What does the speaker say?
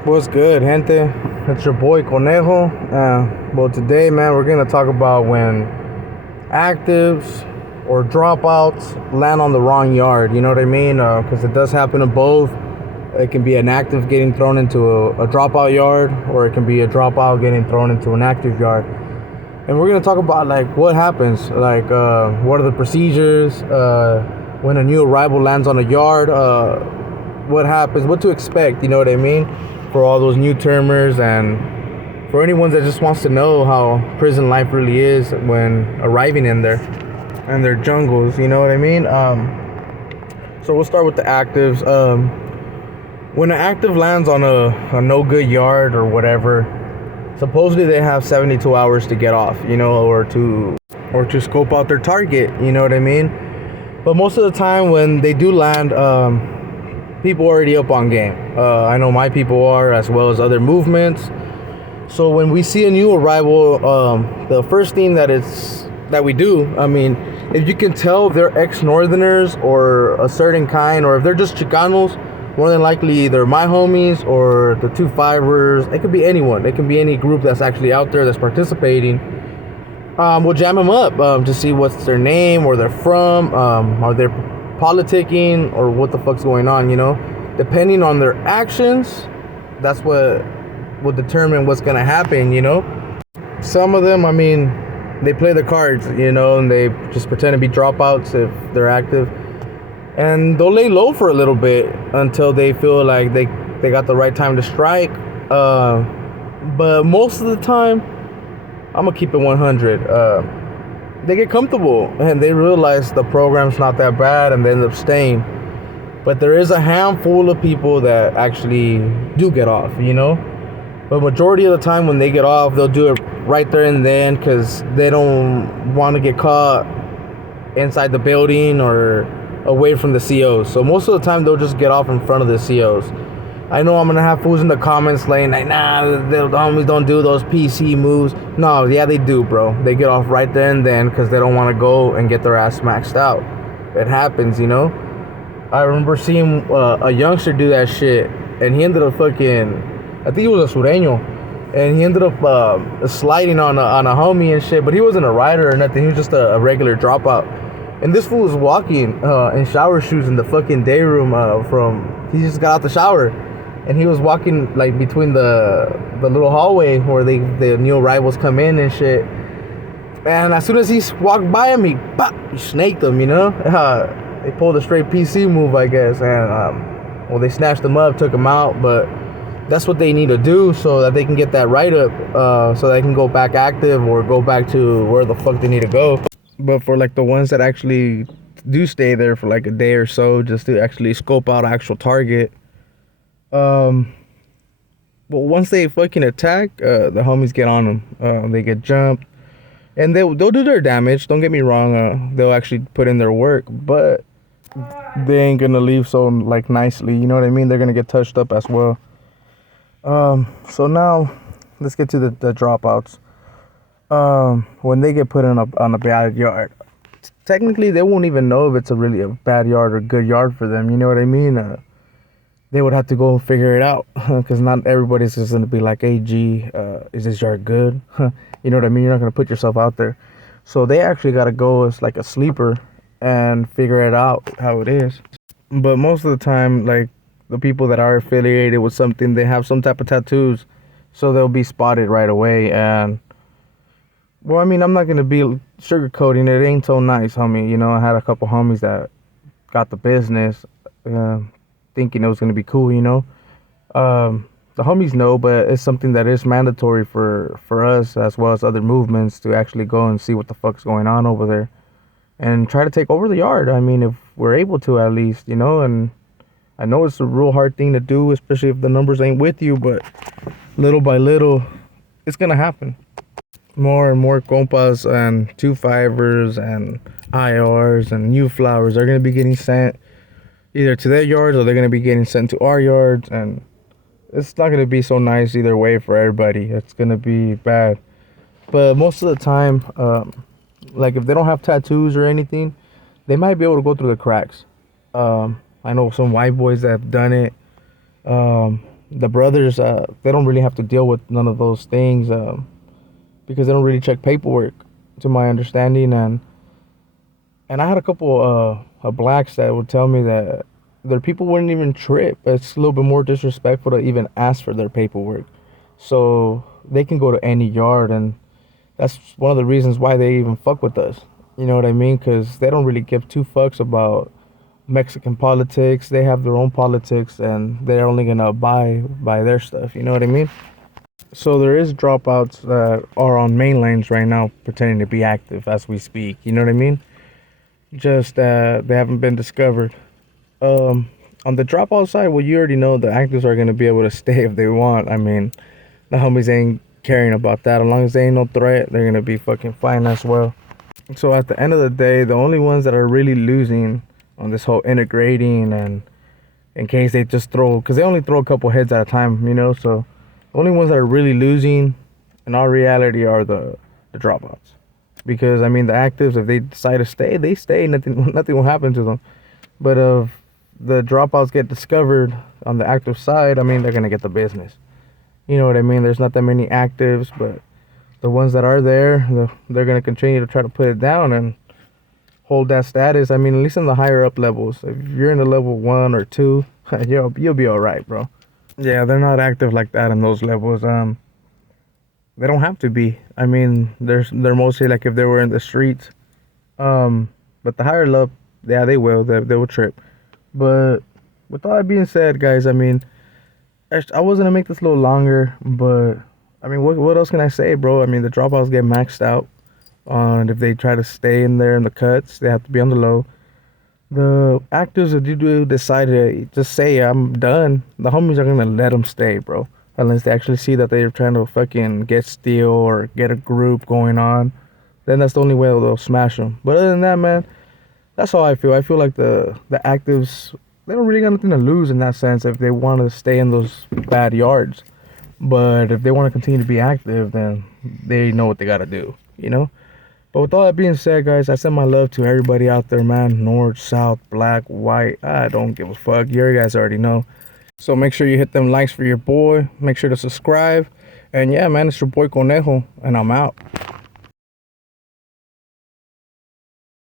What's good, gente? It's your boy Conejo. Well, today, man, we're gonna talk about when actives or dropouts land on the wrong yard. You know what I mean? Because it does happen to both. It can be an active getting thrown into a dropout yard, or it can be a dropout getting thrown into an active yard. And we're gonna talk about like what happens, like what are the procedures when a new arrival lands on a yard. What happens, what to expect, you know what I mean, for all those new termers and for anyone that just wants to know how prison life really is when arriving in there and their jungles, you know what I mean. So we'll start with the actives. When an active lands on a no good yard or whatever, supposedly they have 72 hours to get off, you know, or to scope out their target, you know what I mean. But most of the time when they do land, people already up on game. I know my people are, as well as other movements. So when we see a new arrival, the first thing that we do, I mean, if you can tell they're ex-northerners or a certain kind, or if they're just Chicanos, more than likely they're my homies or the 2-5ers. It could be anyone. It can be any group that's actually out there that's participating. We'll jam them up to see what's their name, where they're from, are they politicking, or what the fuck's going on, you know. Depending on their actions, that's what will determine what's gonna happen, you know. Some of them, I mean, they play the cards, you know, and they just pretend to be dropouts if they're active, and they'll lay low for a little bit until they feel like they got the right time to strike. But most of the time, I'm gonna keep it 100. They get comfortable and they realize the program's not that bad and they end up staying. But there is a handful of people that actually do get off, you know. But majority of the time when they get off, they'll do it right there and then because they don't want to get caught inside the building or away from the COs. So most of the time they'll just get off in front of the COs. I know I'm gonna have fools in the comments saying like, nah, the homies don't do those PC moves. No, yeah, they do, bro. They get off right there and then because they don't want to go and get their ass maxed out. It happens, you know. I remember seeing a youngster do that shit, and he ended up fucking, I think he was a sureño, and he ended up sliding on a homie and shit. But he wasn't a rider or nothing. He was just a regular dropout. And this fool was walking in shower shoes in the fucking day room he just got out the shower. And he was walking like between the little hallway where the new arrivals come in and shit. And as soon as he walked by him, he snaked him, you know. They pulled a straight PC move, I guess. And well, they snatched him up, took him out. But that's what they need to do so that they can get that write up, so they can go back active or go back to where the fuck they need to go. But for like the ones that actually do stay there for like a day or so, just to actually scope out actual target. But once they fucking attack, the homies get on them. They get jumped, and they'll do their damage. Don't get me wrong. They'll actually put in their work, but they ain't gonna leave so like nicely. You know what I mean? They're gonna get touched up as well. So now let's get to the dropouts. When they get put on a bad yard, technically they won't even know if it's really a bad yard or good yard for them. You know what I mean? They would have to go figure it out because not everybody's just going to be like, hey, G, is this yard good? You know what I mean? You're not going to put yourself out there. So they actually got to go as like a sleeper and figure it out how it is. But most of the time, like the people that are affiliated with something, they have some type of tattoos. So they'll be spotted right away. And, well, I mean, I'm not going to be sugarcoating it. It ain't so nice, homie. You know, I had a couple homies that got the business. Thinking it was going to be cool, you know. The homies know, but it's something that is mandatory for us as well as other movements to actually go and see what the fuck's going on over there and try to take over the yard. I mean, if we're able to, at least, you know. And I know it's a real hard thing to do, especially if the numbers ain't with you, but little by little it's gonna happen. More and more compas and 2-5ers and IRs and new flowers are gonna be getting sent either to their yards or they're going to be getting sent to our yards, and it's not going to be so nice either way for everybody. It's going to be bad. But most of the time, like if they don't have tattoos or anything, they might be able to go through the cracks. I know some white boys that have done it. The brothers, they don't really have to deal with none of those things because they don't really check paperwork, to my understanding. And I had a couple blacks that would tell me that their people wouldn't even trip. It's a little bit more disrespectful to even ask for their paperwork. So they can go to any yard, and that's one of the reasons why they even fuck with us. You know what I mean? Because they don't really give two fucks about Mexican politics. They have their own politics, and they're only gonna abide by their stuff. You know what I mean? So there is dropouts that are on main lanes right now, pretending to be active as we speak. You know what I mean? Just they haven't been discovered. On the dropout side, well, you already know the actors are gonna be able to stay if they want. I mean, the homies ain't caring about that. As long as they ain't no threat, they're gonna be fucking fine as well. So at the end of the day, the only ones that are really losing on this whole integrating, and in case they just throw, because they only throw a couple heads at a time, you know. So the only ones that are really losing in all reality are the dropouts. Because I mean, the actives, if they decide to stay, they stay. Nothing nothing will happen to them. But if the dropouts get discovered on the active side, I mean, they're gonna get the business. You know what I mean? There's not that many actives, but the ones that are there, they're gonna continue to try to put it down and hold that status. I mean, at least in the higher up levels. If you're in the level 1 or 2, you'll be all right, bro. Yeah, they're not active like that in those levels. They don't have to be. I mean, they're mostly like if they were in the streets. But the higher level, yeah, they will. They will trip. But with all that being said, guys, I mean, I was gonna make this a little longer, but I mean, what else can I say, bro? I mean, the dropouts get maxed out. And if they try to stay in there in the cuts, they have to be on the low. The actors, if you do decide to just say I'm done, the homies are gonna let them stay, bro. Unless they actually see that they're trying to fucking get steel or get a group going on, then that's the only way they'll smash them. But other than that, man, that's how I feel. I feel like the actives, they don't really got nothing to lose in that sense if they want to stay in those bad yards. But if they want to continue to be active, then they know what they gotta do, you know. But with all that being said, guys, I send my love to everybody out there, man. North, south, black, white. I don't give a fuck. You guys already know. So make sure you hit them likes for your boy. Make sure to subscribe. And yeah, man, it's your boy Conejo, and I'm out.